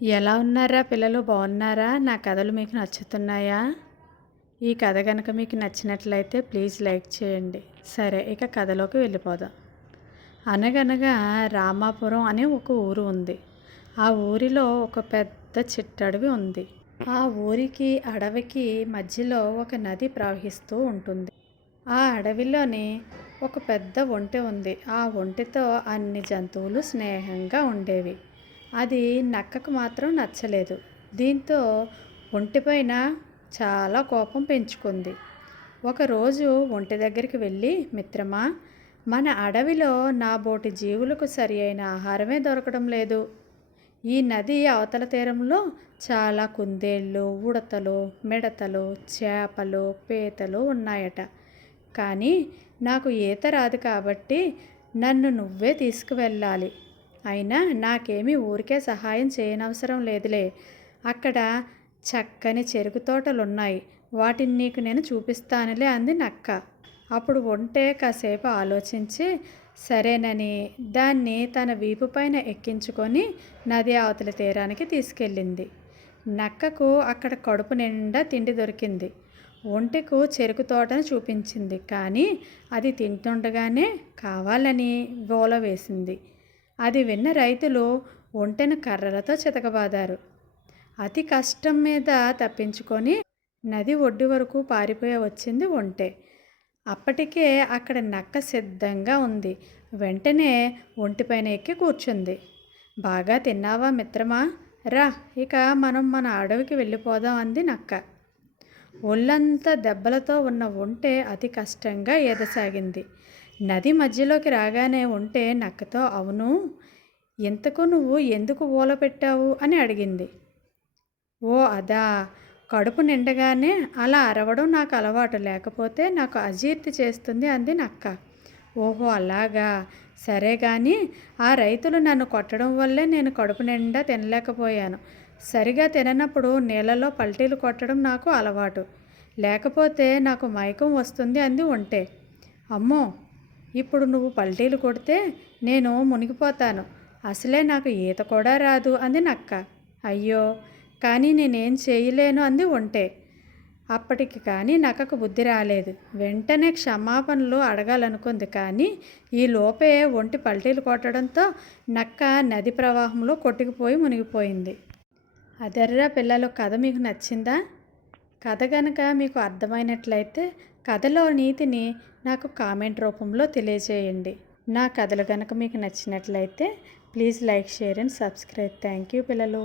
ఎలా ఉన్నారా పిల్లలు, బాగున్నారా? నా కథలు మీకు నచ్చుతున్నాయా? ఈ కథ కనుక మీకు నచ్చినట్లయితే ప్లీజ్ లైక్ చేయండి. సరే, ఇక కథలోకి వెళ్ళిపోదాం. అనగనగా రామాపురం అనే ఒక ఊరు ఉంది. ఆ ఊరిలో ఒక పెద్ద చిట్టడవి ఉంది. ఆ ఊరికి అడవికి మధ్యలో ఒక నది ప్రవహిస్తూ ఉంటుంది. ఆ అడవిలోని ఒక పెద్ద ఒంటె ఉంది. ఆ ఒంటెతో అన్ని జంతువులు స్నేహంగా ఉండేవి. అది నక్కకు మాత్రం నచ్చలేదు. దీంతో ఒంటెపైన చాలా కోపం పెంచుకుంది. ఒకరోజు ఒంటె దగ్గరికి వెళ్ళి, మిత్రమా, మన అడవిలో నా బోటి జీవులకు సరి అయిన ఆహారమే దొరకడం లేదు. ఈ నది అవతల తీరంలో చాలా కుందేళ్ళు, ఉడతలు, మిడతలు, చేపలు, పీతలు ఉన్నాయట. కానీ నాకు ఈత రాదు కాబట్టి నన్ను నువ్వే తీసుకువెళ్ళాలి. అయినా నాకేమీ ఊరికే సహాయం చేయనవసరం లేదులే. అక్కడ చక్కని చెరుకు తోటలున్నాయి. వాటిని నీకు నేను చూపిస్తానులే అంది నక్క. అప్పుడు ఒంటె కాసేపు ఆలోచించి సరేనని దాన్ని తన వీపు పైన ఎక్కించుకొని నది అవతలి తీరానికి తీసుకెళ్ళింది. నక్కకు అక్కడ కడుపు నిండా తిండి దొరికింది. ఒంటెకు చెరుకు తోటను చూపించింది. కానీ అది తింటుండగానే కావాలని గోల వేసింది. అది విన్న రైతులు ఒంటెను కర్రలతో చితకబాదారు. అతి కష్టం మీద తప్పించుకొని నది ఒడ్డు వరకు పారిపోయి వచ్చింది ఒంటె. అప్పటికే అక్కడ నక్క సిద్ధంగా ఉంది. వెంటనే ఒంటిపైన ఎక్కి కూర్చుంది. బాగా తిన్నావా మిత్రమా? రా, ఇక మనం మన అడవికి వెళ్ళిపోదాం అంది నక్క. ఒళ్ళంతా దెబ్బలతో ఉన్న ఒంటె అతి కష్టంగా ఈదసాగింది. నది మధ్యలోకి రాగానే ఒంటె నక్కతో, అవును, ఇంతకు నువ్వు ఎందుకు ఊల పెట్టావు అని అడిగింది. ఓ అదా, కడుపు నిండగానే అలా అరవడం నాకు అలవాటు, లేకపోతే నాకు అజీర్తి చేస్తుంది అంది నక్క. ఓహో అలాగా, సరే కానీ ఆ రైతులు నన్ను కొట్టడం వల్లే నేను కడుపు నిండా తినలేకపోయాను. సరిగా తిననప్పుడు నీళ్ళలో పల్టీలు కొట్టడం నాకు అలవాటు, లేకపోతే నాకు మైకం వస్తుంది అంది ఒంటె. అమ్మో, ఇప్పుడు నువ్వు పల్టీలు కొడితే నేను మునిగిపోతాను. అసలే నాకు ఈత కూడా రాదు అంది నక్క. అయ్యో, కానీ నేనేం చేయలేను అంది ఒంటె. అప్పటికి కానీ నక్కకు బుద్ధి రాలేదు. వెంటనే క్షమాపణలు అడగాలనుకుంది. కానీ ఈ లోపే ఒంటి పల్టీలు కొట్టడంతో నక్క నది ప్రవాహంలో కొట్టుకుపోయి మునిగిపోయింది. అదర్రా పిల్లలు, కథ మీకు నచ్చిందా? కథ కనుక మీకు అర్థమైనట్లయితే కథలో నీతిని నాకు కామెంట్ రూపంలో తెలియజేయండి. నా కథలు కనుక మీకు నచ్చినట్లయితే please like, share and subscribe. Thank you పిల్లలు.